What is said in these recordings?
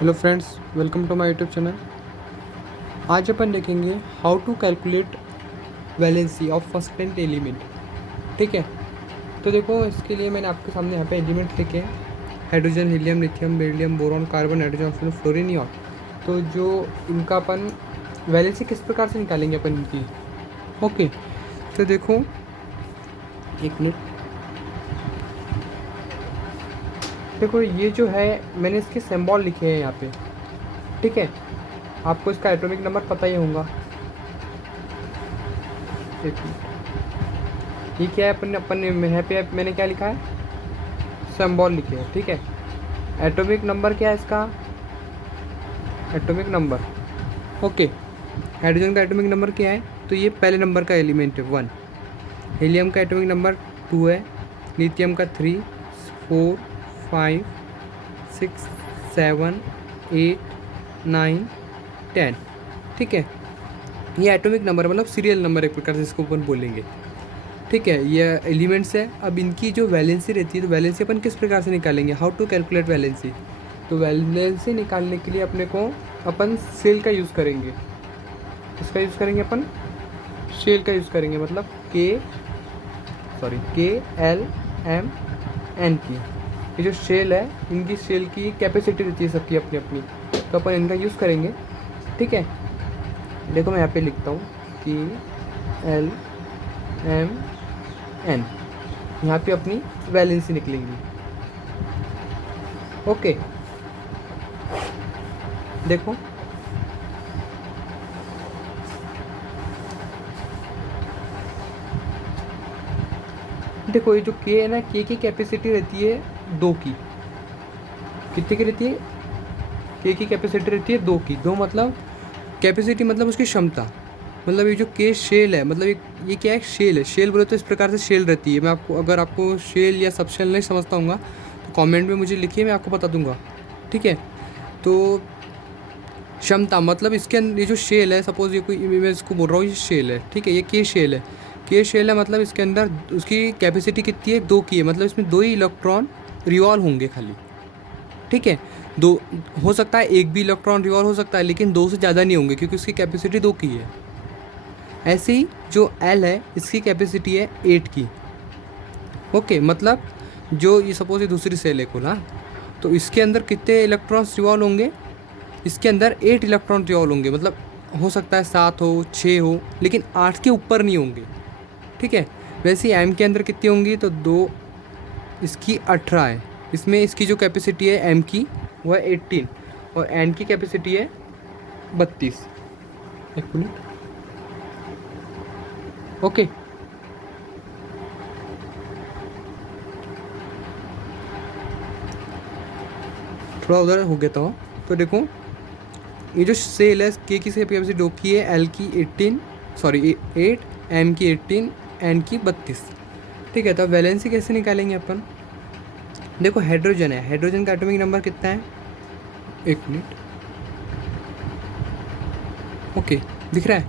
Hello friends, welcome to my YouTube channel. आज अपन देखेंगे how to calculate valency of first and element. ठीक है, तो देखो इसके लिए मैंने आपके सामने यहाँ पे एलिमेंट लिखे हैं: hydrogen, helium, lithium, beryllium, boron, carbon, nitrogen, oxygen, fluorine, neon. तो जो इनका अपन वैलेंसी किस प्रकार से निकालेंगे अपन इनकी। ओके, तो देखो एक मिनट। देखो ये जो है मैंने इसके सिंबल लिखे हैं यहाँ पे। ठीक है, आपको इसका एटॉमिक नंबर पता ही होगा। एक मिनट, ये क्या है अपन अपन यहाँ पे मैंने क्या लिखा है, सिंबल लिखे हैं। ठीक है, एटॉमिक नंबर क्या है इसका, एटॉमिक नंबर। ओके, हाइड्रोजन का एटॉमिक नंबर क्या है, तो ये पहले नंबर का एलिमेंट है 1। हीलियम का एटॉमिक नंबर 2 है। लिथियम का 3, 4, 5, 6, 7, 8, 9, 10। ठीक है, ये एटॉमिक नंबर मतलब सीरियल नंबर एक प्रकार से इसको अपन बोलेंगे। ठीक है, ये एलिमेंट्स है। अब इनकी जो वैलेंसी रहती है, तो वैलेंसी अपन किस प्रकार से निकालेंगे, हाउ टू कैलकुलेट वैलेंसी। तो वैलेंसी निकालने के लिए अपने को अपन सेल का यूज़ करेंगे। इसका यूज़ करेंगे अपन, शेल का यूज़ करेंगे, मतलब KLM की। ये जो शेल है, इनकी शेल की कैपेसिटी रहती है सबकी अपनी अपनी, तो अपन इनका यूज़ करेंगे। ठीक है, देखो मैं यहाँ पे लिखता हूँ KLM। यहाँ पे अपनी वैलेंसी निकलेंगी। ओके, देखो देखो ये जो के है ना, के की कैपेसिटी रहती है 2 की। कितने की रहती है, के की कैपेसिटी रहती है 2 की। 2 मतलब कैपेसिटी मतलब उसकी क्षमता। मतलब ये जो के शेल है, मतलब ये क्या है, शेल है। शेल बोले तो इस प्रकार से शेल रहती है। मैं आपको, अगर आपको शेल या सब शेल नहीं समझता हूँ तो कमेंट में मुझे लिखिए, मैं आपको बता दूंगा। ठीक है, तो क्षमता मतलब इसके अंदर ये जो शेल है, सपोज ये कोई, मैं इसको बोल रहा हूँ ये शेल है। ठीक है, ये के शेल है। के शेल है मतलब इसके अंदर उसकी कैपेसिटी कितनी है, 2 की है। मतलब इसमें 2 ही इलेक्ट्रॉन रिवॉल्व होंगे खाली। ठीक है, 2 हो सकता है, एक भी इलेक्ट्रॉन रिवॉल्व हो सकता है, लेकिन 2 से ज़्यादा नहीं होंगे क्योंकि उसकी कैपेसिटी 2 की है। ऐसे ही जो एल है, इसकी कैपेसिटी है 8 की। ओके, मतलब जो ये सपोज ये दूसरी सेल है कुल, हाँ, तो इसके अंदर कितने इलेक्ट्रॉन्स रिवॉल्व होंगे, इसके अंदर 8 इलेक्ट्रॉन रिवॉल्व होंगे। मतलब हो सकता है 7 हो, 6 हो, लेकिन 8 के ऊपर नहीं होंगे। ठीक है, वैसे ही एम के अंदर कितनी होंगी, तो 2, इसकी 18 है। इसमें इसकी जो कैपेसिटी है एम की वो है 18, और एन की कैपेसिटी है 32। एक मिनट। ओके, थोड़ा उधर हो गया था। तो देखो ये जो सेल है, के की कैपेसिटी 2 की है, एल की 8, एम की 18, एन की 32। ठीक है, तो वैलेंसी कैसे निकालेंगे अपन। देखो हाइड्रोजन है, हाइड्रोजन का एटॉमिक नंबर कितना है, एक मिनट। ओके, दिख रहा है,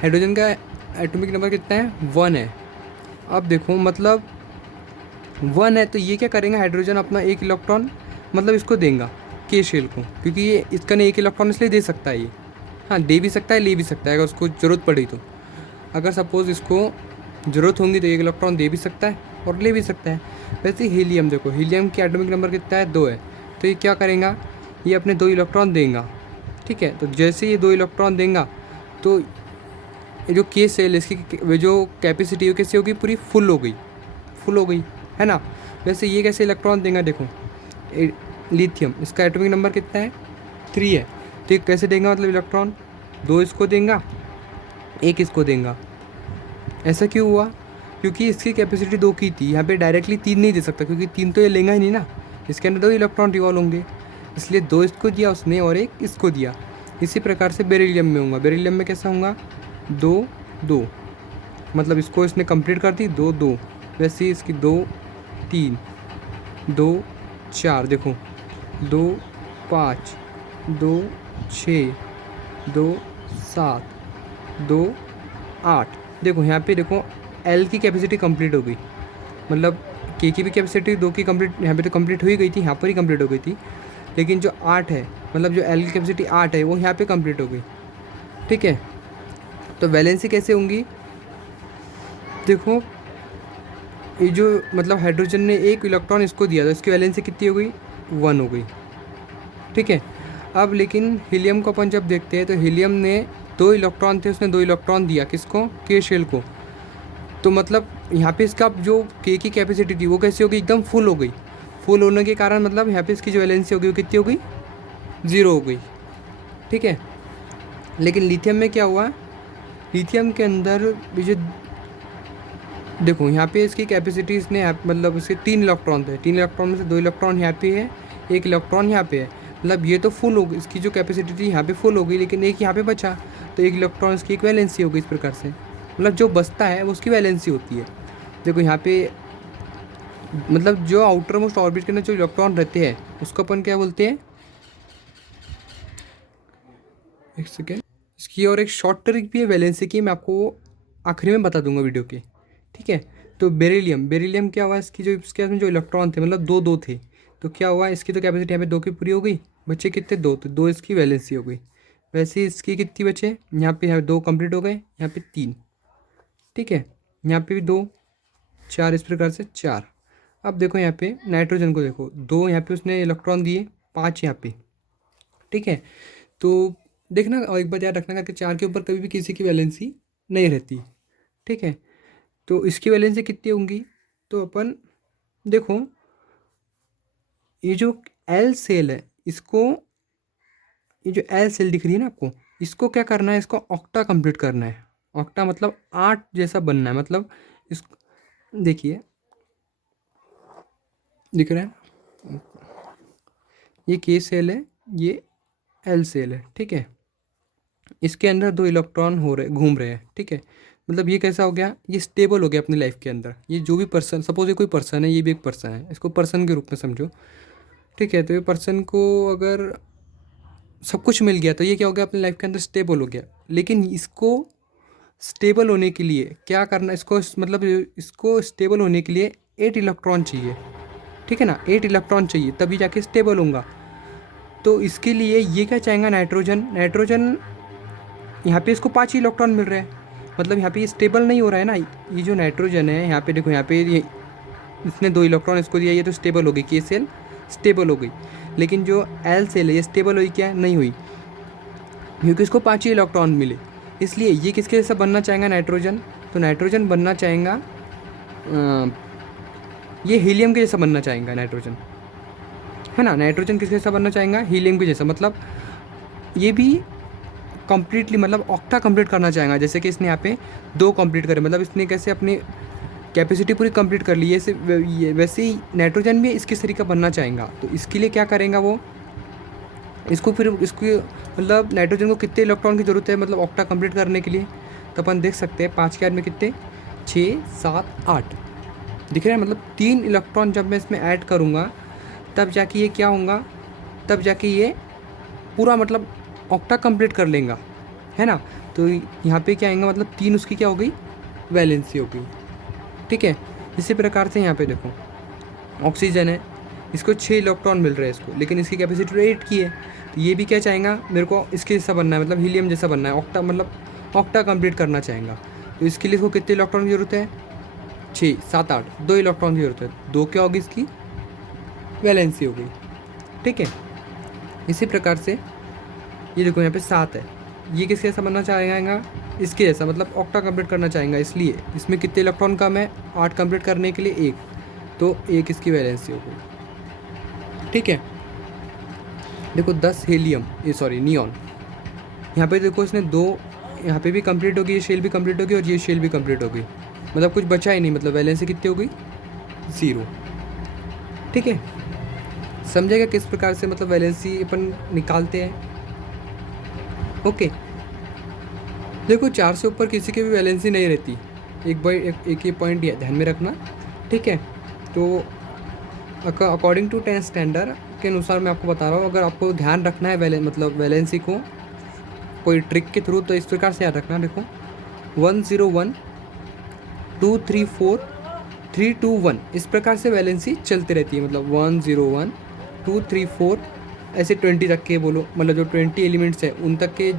हाइड्रोजन का एटॉमिक नंबर कितना है, 1 है। अब देखो मतलब 1 है, तो ये क्या करेंगे, हाइड्रोजन अपना एक इलेक्ट्रॉन मतलब इसको देगा के शेल को, क्योंकि ये इसका ने एक इलेक्ट्रॉन इसलिए दे सकता है ये। हाँ, दे भी सकता है, ले भी सकता है अगर उसको ज़रूरत पड़ी तो। अगर सपोज़ इसको ज़रूरत होगी तो एक इलेक्ट्रॉन दे भी सकता है और ले भी सकता है। वैसे हीलियम, देखो हीलियम की एटॉमिक नंबर कितना है, 2 है, तो ये क्या करेगा, ये अपने 2 इलेक्ट्रॉन देगा। ठीक है, तो जैसे ये 2 इलेक्ट्रॉन देगा, तो ये जो के सेल है, इसकी वो जो कैपेसिटी है कैसे होगी, पूरी फुल हो गई, फुल हो गई है ना। वैसे ये कैसे इलेक्ट्रॉन देगा, देखो लिथियम, इसका एटॉमिक नंबर कितना है, 3 है। तो ये कैसे देगा, मतलब इलेक्ट्रॉन 2 इसको देगा, 1 इसको देगा। ऐसा क्यों हुआ, क्योंकि इसकी कैपेसिटी 2 की थी। यहाँ पे डायरेक्टली 3 नहीं दे सकता, क्योंकि 3 तो ये लेगा ही नहीं ना, इसके अंदर 2 इलेक्ट्रॉन रिवॉल्व होंगे, इसलिए 2 इसको दिया उसने और 1 इसको दिया। इसी प्रकार से बेरिलियम में होगा। बेरिलियम में कैसा होगा, 2 2, मतलब इसको इसने कंप्लीट कर दी, 2 2। वैसे ही इसकी 2 3, 2 4, देखो 2 5, 2 6, 2 7, 2 8। देखो यहाँ पे देखो एल की कैपेसिटी कंप्लीट हो गई, मतलब के की भी कैपेसिटी 2 की कंप्लीट, यहाँ पे तो कंप्लीट हो ही गई थी, यहाँ पर ही कंप्लीट हो गई थी। लेकिन जो 8 है, मतलब जो एल की कैपेसिटी 8 है, वो यहाँ पे कंप्लीट हो गई। ठीक है, तो वैलेंसी कैसे होंगी, देखो ये जो मतलब हाइड्रोजन ने एक इलेक्ट्रॉन इसको दिया तो इसकी वैलेंसी कितनी हो गई, 1 हो गई। ठीक है, अब लेकिन हीलियम को अपन जब देखते हैं तो हीलियम ने 2 इलेक्ट्रॉन थे, उसने 2 इलेक्ट्रॉन दिया किसको, के शेल को। तो मतलब यहाँ पे इसका जो के की कैपेसिटी थी वो कैसी हो गई, एकदम फुल हो गई। फुल होने के कारण मतलब यहाँ पे इसकी जो वैलेंसी हो गई वो कितनी हो गई, 0 हो गई। ठीक है, लेकिन लिथियम में क्या हुआ, लिथियम के अंदर ये जो देखो यहाँ पे इसकी कैपेसिटी इसने मतलब इसके 3 इलेक्ट्रॉन थे, 3 इलेक्ट्रॉन में से 2 इलेक्ट्रॉन यहाँ पे है, 1 इलेक्ट्रॉन यहाँ पे है। मतलब ये तो फुल हो गई, इसकी जो कैपेसिटी थी यहाँ पे फुल हो गई, लेकिन एक यहाँ पे बचा, तो 1 इलेक्ट्रॉन इसकी एक वैलेंसी हो गई। इस प्रकार से मतलब जो बचता है वो उसकी वैलेंसी होती है। देखो यहाँ पे मतलब जो आउटर मोस्ट ऑर्बिट के अंदर जो इलेक्ट्रॉन रहते हैं उसको अपन क्या बोलते हैं, एक सेकेंड, इसकी और एक शॉर्ट ट्रिक भी है वैलेंसी की, मैं आपको आखिरी में बता दूंगा वीडियो के। ठीक है, तो बेरिलियम, बेरिलियम क्या हुआ, इसकी जो इसके अंदर जो इलेक्ट्रॉन थे मतलब 2 2 थे, तो क्या हुआ, इसकी तो कैपेसिटी यहाँ पे 2 की पूरी हो गई, बच्चे कितने 2, तो 2 इसकी वैलेंसी हो गई। वैसे ही इसकी कितनी बचे, यहाँ पे 2 कंप्लीट हो गए, यहाँ पे 3। ठीक है, यहाँ पे भी 2, 4, इस प्रकार से 4। अब देखो यहाँ पे नाइट्रोजन को देखो, 2 यहाँ पे उसने इलेक्ट्रॉन दिए, 5 यहाँ पे। ठीक है, तो देखना और एक बात याद रखना करके 4 के ऊपर कभी भी किसी की वैलेंसी नहीं रहती। ठीक है, तो इसकी वैलेंसी कितनी होंगी, तो अपन देखो ये जो एल सेल है इसको, ये जो एल सेल दिख रही है ना आपको, इसको क्या करना है, इसको ऑक्टा कंप्लीट करना है। ऑक्टा मतलब 8 जैसा बनना है, मतलब इस देखिए दिख रहा है, ये के सेल है, ये एल सेल है। ठीक है, इसके अंदर 2 इलेक्ट्रॉन हो रहे घूम रहे हैं। ठीक है, मतलब ये कैसा हो गया, ये स्टेबल हो गया अपनी लाइफ के अंदर। ये जो भी पर्सन, सपोज ये कोई पर्सन है, ये भी एक पर्सन है, इसको पर्सन के रूप में समझो। ठीक है, तो ये पर्सन को अगर सब कुछ मिल गया तो ये क्या हो गया, अपनी लाइफ के अंदर स्टेबल हो गया। लेकिन इसको स्टेबल होने के लिए क्या करना, इसको मतलब इसको स्टेबल होने के लिए 8 इलेक्ट्रॉन चाहिए। ठीक है ना, 8 इलेक्ट्रॉन चाहिए तभी जाके स्टेबल होगा। तो इसके लिए ये क्या चाहेगा, नाइट्रोजन, नाइट्रोजन यहाँ पे इसको 5 ही इलेक्ट्रॉन मिल रहे हैं, मतलब यहाँ पे ये स्टेबल नहीं हो रहा है ना। ये जो नाइट्रोजन है यहाँ पे देखो, यहाँ पे ये इसने 2 इलेक्ट्रॉन इसको दिया, ये तो स्टेबल हो गई, के सेल स्टेबल हो गई। लेकिन जो एल सेल है ये स्टेबल हुई क्या, नहीं हुई, क्योंकि इसको 5 ही इलेक्ट्रॉन मिले। इसलिए ये किसके जैसा बनना चाहेगा, नाइट्रोजन, तो नाइट्रोजन बनना चाहेगा ये हीलियम के जैसा बनना चाहेगा नाइट्रोजन, है ना। नाइट्रोजन किसके जैसा बनना चाहेगा, हीलियम के जैसा। मतलब ये भी कंप्लीटली मतलब ऑक्टा कंप्लीट करना चाहेगा, जैसे कि इसने यहाँ पे 2 कंप्लीट करे, मतलब इसने कैसे अपनी कैपेसिटी पूरी कंप्लीट कर ली है। वैसे ही नाइट्रोजन भी इसके तरीका बनना चाहेगा। तो इसके लिए क्या करेगा वो, इसको फिर इसको मतलब नाइट्रोजन को कितने इलेक्ट्रॉन की ज़रूरत है मतलब ऑक्टा कंप्लीट करने के लिए, तो अपन देख सकते हैं 5 के बाद में कितने, 6 7 8 दिख रहे हैं। मतलब 3 इलेक्ट्रॉन जब मैं इसमें ऐड करूँगा तब जाके ये क्या होगा, तब जाके ये पूरा मतलब ऑक्टा कंप्लीट कर लेगा, है ना। तो यहाँ पे क्या आएगा, मतलब 3 उसकी क्या हो गई, वैलेंसी हो गई। ठीक है, इसी प्रकार से यहाँ पे देखो ऑक्सीजन है, इसको 6 इलेक्ट्रॉन मिल रहे हैं इसको, लेकिन इसकी कैपेसिटी 8 की है। तो ये भी क्या चाहेगा, मेरे को इसके जैसा बनना है, मतलब हीलियम जैसा बनना है, ऑक्टा मतलब ऑक्टा कंप्लीट करना चाहेगा। तो इसके लिए इसको कितने इलेक्ट्रॉन की ज़रूरत है, 6 7 8 2 इलेक्ट्रॉन की ज़रूरत है। 2 क्या होगी, इसकी वैलेंसी हो गई। ठीक है, इसी प्रकार से ये देखो यहाँ पे 7 है, ये किसके जैसा बनना चाहेगा, इसके जैसा, मतलब ऑक्टा कंप्लीट करना चाहेगा। इसलिए इसमें कितने इलेक्ट्रॉन कम है, 8 कंप्लीट करने के लिए 1, तो 1 इसकी वैलेंसी हो गई। ठीक है, देखो 10 हीलियम, ये सॉरी नियॉन, यहाँ पे देखो इसने 2, यहाँ पे भी कंप्लीट होगी, ये शेल भी कंप्लीट होगी और ये शेल भी कंप्लीट होगी, मतलब कुछ बचा ही नहीं, मतलब वैलेंसी कितनी हो गई, 0। ठीक है, समझेगा किस प्रकार से मतलब वैलेंसी अपन निकालते हैं। ओके, देखो 4 से ऊपर किसी की भी वैलेंसी नहीं रहती, एक ये पॉइंट ध्यान में रखना। ठीक है, तो अकॉर्डिंग टू 10 स्टैंडर्ड के अनुसार मैं आपको बता रहा हूँ, अगर आपको ध्यान रखना है मतलब वैलेंसी को कोई ट्रिक के थ्रू, तो इस प्रकार से याद रखना। देखो 101 2 3 4 3 2 1 इस प्रकार से वैलेंसी चलती रहती है, मतलब 101 2 3 4 ऐसे 20 तक के बोलो, मतलब जो 20 एलिमेंट्स हैं उन तक के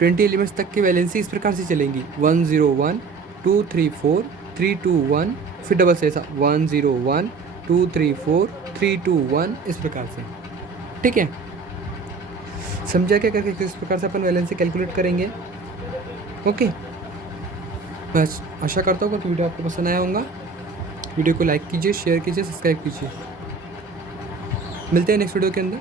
20 एलिमेंट्स तक की वैलेंसी इस प्रकार से चलेंगी 1 0 1 2 3 4 3 2 1, फिर डबल से ऐसा 1 0 1 2 3 4 3 2 1, इस प्रकार से। ठीक है, समझा क्या करके किस प्रकार से अपन वैलेंसी कैलकुलेट करेंगे। ओके, मैं आशा करता हूँ कि वीडियो आपको पसंद आया होगा। वीडियो को लाइक कीजिए, शेयर कीजिए, सब्सक्राइब कीजिए। मिलते हैं नेक्स्ट वीडियो के अंदर।